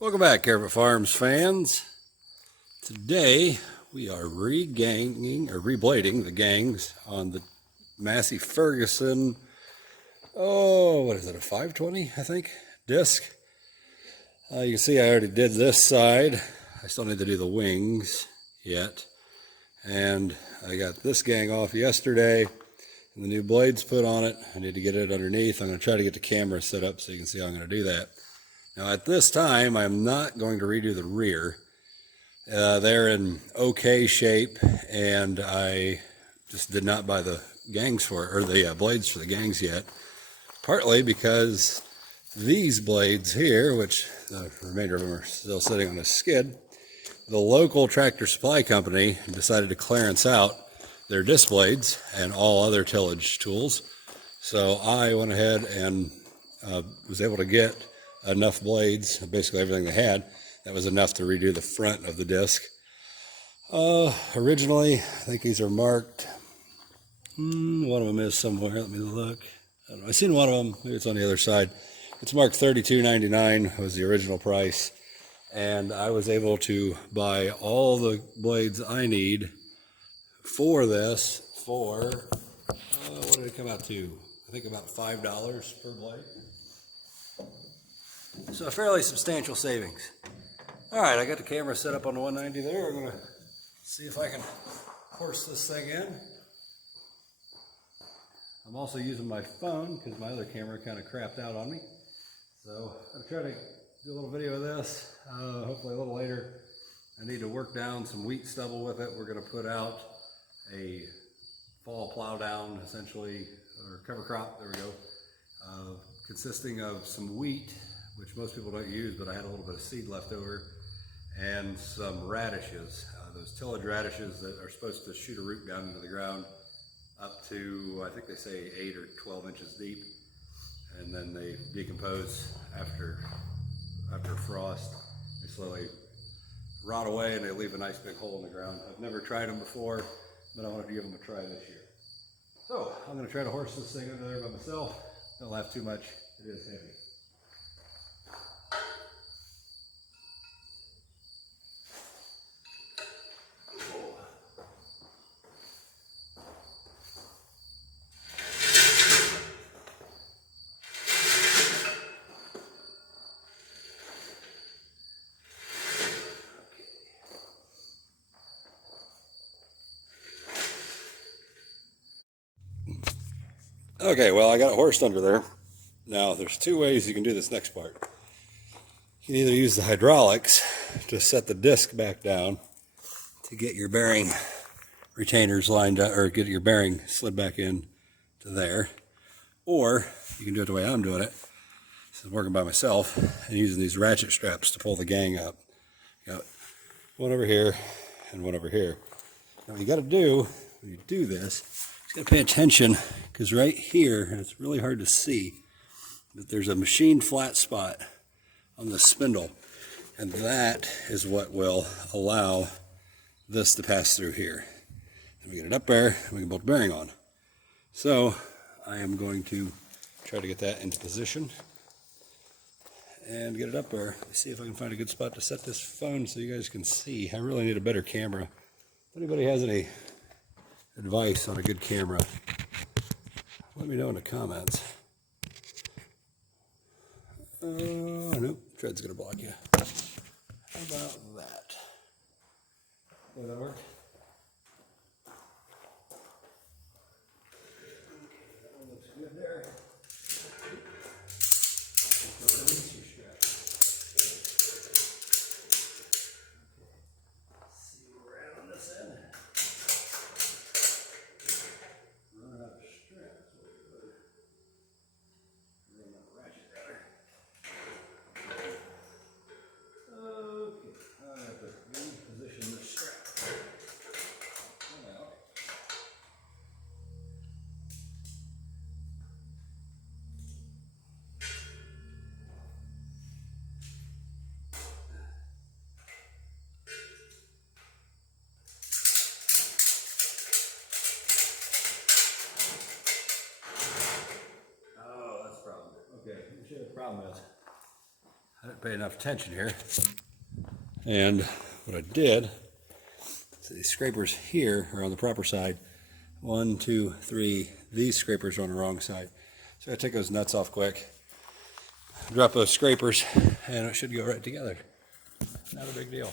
Welcome back, Carpet Farms fans. Today we are reblading the gangs on the Massey Ferguson, what is it, a 520, I think, disc. You can see I already did this side. I still need to do the wings yet. And I got this gang off yesterday and the new blades put on it. I need to get it underneath. I'm going to try to get the camera set up so you can see how I'm going to do that. Now at this time, I'm not going to redo the rear. They're in okay shape, and I just did not buy the gangs the blades for the gangs yet. Partly because these blades here, which the remainder of them are still sitting on a skid, the local tractor supply company decided to clearance out their disc blades and all other tillage tools. So I went ahead and was able to get enough blades, basically everything they had, that was enough to redo the front of the disc. Originally, I think these are marked, one of them is somewhere, let me look. I don't know. I seen one of them, maybe it's on the other side. It's marked $32.99 was the original price, and I was able to buy all the blades I need for this for, what did it come out to? I think about $5 per blade. So a fairly substantial savings. All right, I got the camera set up on the 190 there. I'm gonna see if I can horse this thing in. I'm also using my phone because my other camera kind of crapped out on me. So I'm trying to do a little video of this. Hopefully a little later. I need to work down some wheat stubble with it. We're gonna put out a fall plow down, essentially, or cover crop, there we go, consisting of some wheat, which most people don't use, but I had a little bit of seed left over, and some radishes, those tillage radishes that are supposed to shoot a root down into the ground up to, I think they say 8 or 12 inches deep, and then they decompose after frost. They slowly rot away and they leave a nice big hole in the ground. I've never tried them before, but I wanted to give them a try this year. So I'm going to try to horse this thing under there by myself. Don't laugh too much, it is heavy. Okay, well, I got it horsed under there. Now, there's two ways you can do this next part. You can either use the hydraulics to set the disc back down to get your bearing retainers lined up, or get your bearing slid back in to there. Or you can do it the way I'm doing it. So I'm working by myself and using these ratchet straps to pull the gang up. Got one over here and one over here. Now, what you got to do when you do this, you got to pay attention, because right here, and it's really hard to see, but there's a machined flat spot on the spindle, and that is what will allow this to pass through here. And we get it up there, and we can bolt the bearing on. So I am going to try to get that into position and get it up there. Let's see if I can find a good spot to set this phone so you guys can see. I really need a better camera. If anybody has any advice on a good camera, let me know in the comments. Nope, tread's gonna block you. How about that? Will that work? Okay, that one looks good there. Release your strap. Let's see where we're at on this end. Running out of strap. Running out of ratchet rather. Okay, I have to reposition the strap. Now, oh, that's a problem. Okay, let me show you the problem is. I didn't pay enough attention here. And what I did, so these scrapers here are on the proper side. 1, 2, 3, these scrapers are on the wrong side. So I take those nuts off quick, drop those scrapers, and it should go right together. Not a big deal.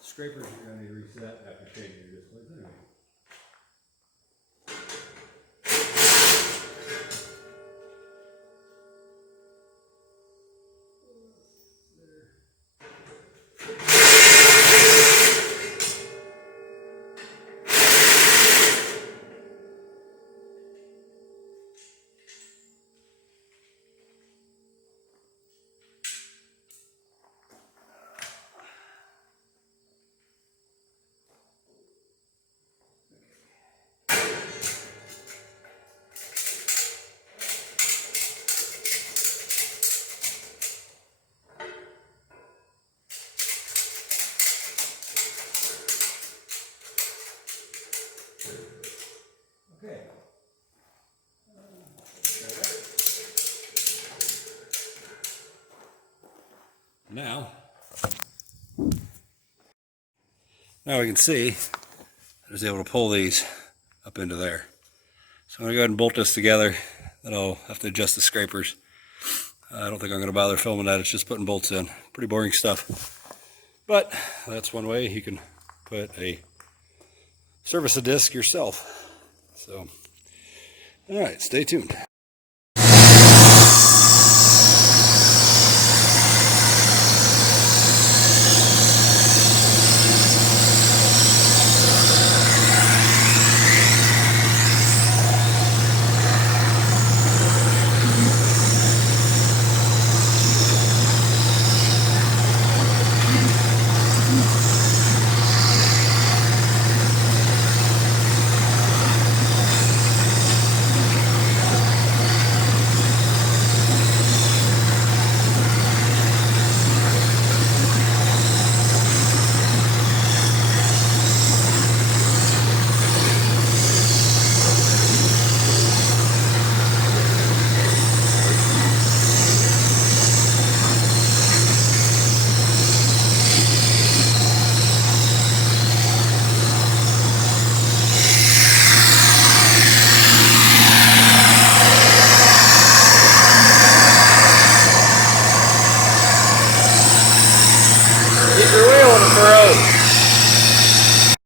Scrapers you're going to need to reset after changing your displays anyway. Okay. Now we can see I was able to pull these up into there. So I'm going to go ahead and bolt this together. Then I'll have to adjust the scrapers. I don't think I'm going to bother filming that. It's just putting bolts in. Pretty boring stuff. But that's one way you can service a disc yourself. So, all right, stay tuned.